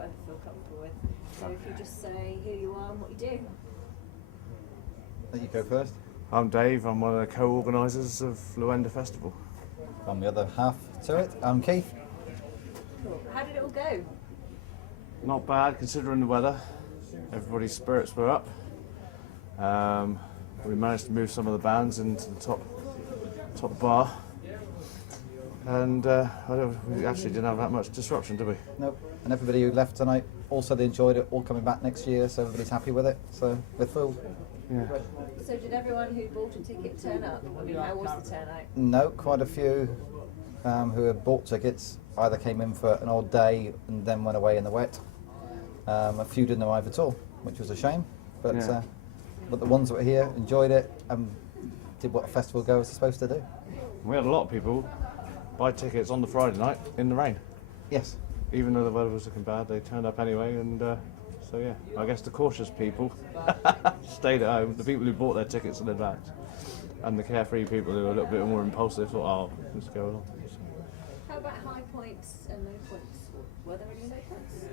whatever you feel comfortable with. So if you just say who you are and what you do. Let you go first. I'm Dave, I'm one of the co-organisers of Lowender Festival. I'm the other half to it. I'm Keith. Cool. How did it all go? Not bad considering the weather. Everybody's spirits were up. We managed to move some of the bands into the top bar. And we actually didn't have that much disruption, did we? Nope. And everybody who left tonight also they enjoyed it, all coming back next year, so everybody's happy with it. So we're full. Yeah. So did everyone who bought a ticket turn up? I mean, how was the turnout? No, quite a few who had bought tickets either came in for an odd day and then went away in the wet. A few didn't arrive at all, which was a shame. But yeah. But the ones that were here enjoyed it and did what a festival goers are supposed to do. We had a lot of people buy tickets on the Friday night in the rain. Yes. Even though the weather was looking bad, they turned up anyway, and so yeah, I guess the cautious people stayed at home. The people who bought their tickets in advance, and the carefree people who were a little bit more impulsive thought, "Oh, let's go along." How about high points and low points? Were there any low points?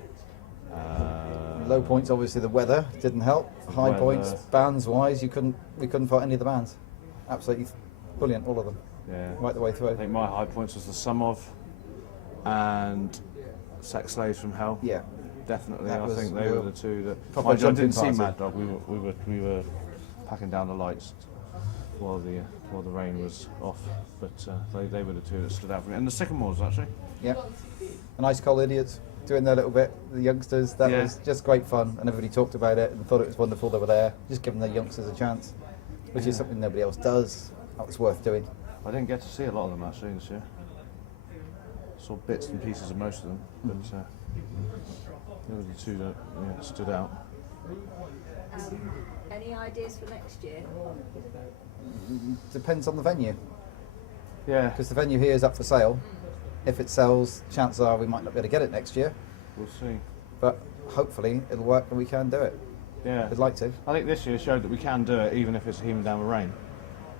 Low points, obviously, the weather didn't help. High points, bands-wise, we couldn't fight any of the bands. Absolutely brilliant, all of them. Yeah. Right the way through. I think my high points was the Sum Of and Sex Slaves from Hell. Yeah. Definitely, That I was think they were the two that. proper Mind you, I jumping didn't see party. Mad Dog. We were packing down the lights while the rain was off, but they were the two that stood out for me. And the Sycamores actually. Yeah. And Ice Cold Idiots doing their little bit, the youngsters, that Yeah. was just great fun, and everybody talked about it and thought it was wonderful they were there, just giving the youngsters a chance, which is something nobody else does. That was worth doing. I didn't get to see a lot of them actually this year. Saw bits and pieces of most of them, but they were the two that stood out. Any ideas for next year? Depends on the venue, Yeah, because the venue here is up for sale. If it sells, chances are we might not be able to get it next year, we'll see. but hopefully it'll work and we can do it. Yeah, We'd like to. I think this year showed that we can do it even if it's heaving down with rain.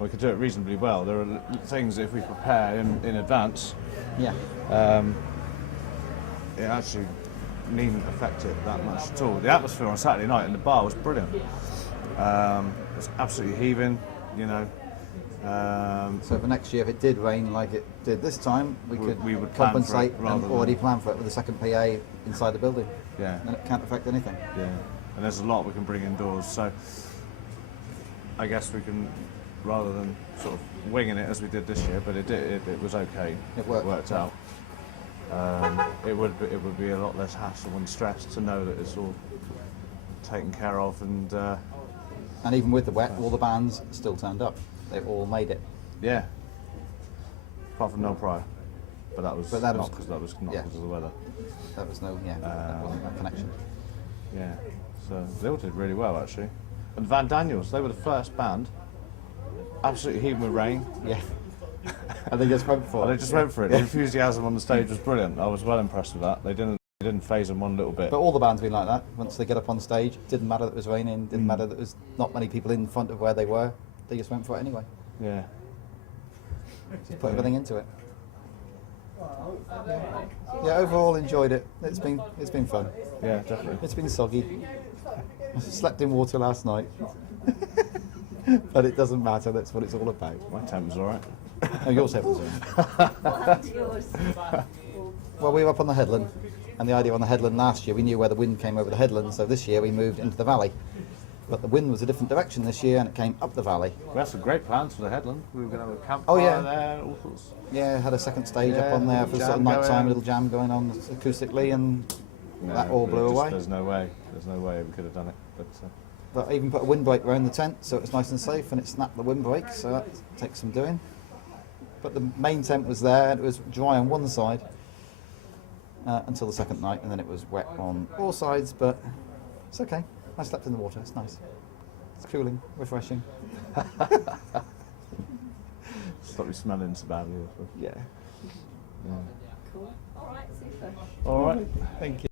We could do it reasonably well. There are things that if we prepare in advance, Yeah. it actually needn't affect it that much at all. The atmosphere on Saturday night in the bar was brilliant. It was absolutely heaving, you know. So for next year, if it did rain like it did this time, we would plan for it compensate rather and already than- plan for it with a second PA inside the building. Yeah. And it can't affect anything. Yeah, and there's a lot we can bring indoors, so I guess we can, rather than sort of winging it as we did this year, but it was okay. It worked. out. It would be a lot less hassle and stress to know that it's all taken care of, and And even with the wet, all the bands still turned up. They all made it. yeah, apart from No Prior, but that was But that not was- because yeah. of the weather. That was that wasn't a connection. Yeah, so they all did really well actually. And Van Daniels, they were the first band, absolutely heaving with rain. Yeah. And they just went for Oh, it. they just went for it. Yeah. The enthusiasm on the stage was brilliant. I was well impressed with that. They didn't phase them one little bit. But all the bands have been like that. Once they get up on stage, didn't matter that it was raining, didn't matter that there was not many people in front of where they were. They just went for it anyway. Yeah. Just put everything into it. Yeah, overall enjoyed it. It's been fun. Yeah, definitely. It's been soggy. I slept in water last night. But it doesn't matter, that's what it's all about. My temp was alright. Oh, yours happens. What happened to yours? Well, we were up on the headland, and the idea on the headland last year, we knew where the wind came over the headland, so this year we moved into the valley. But the wind was a different direction this year, and it came up the valley. We had some great plans for the headland. We were going to have a campfire Oh, yeah. there, all sorts. Yeah, had a second stage Yeah, up on there for jam sort of night time, going. a little jam going on acoustically, and No, that all blew away. There's no way. There's no way we could have done it. But I even put a windbreak around the tent, so it was nice and safe, and it snapped the windbreak, so that takes some doing. But the main tent was there, and it was dry on one side until the second night, and then it was wet on all sides, but it's okay. I slept in the water, it's nice. It's cooling, refreshing. Stop you smelling so badly. Yeah. Yeah. Cool. All right, super. All right. Thank you.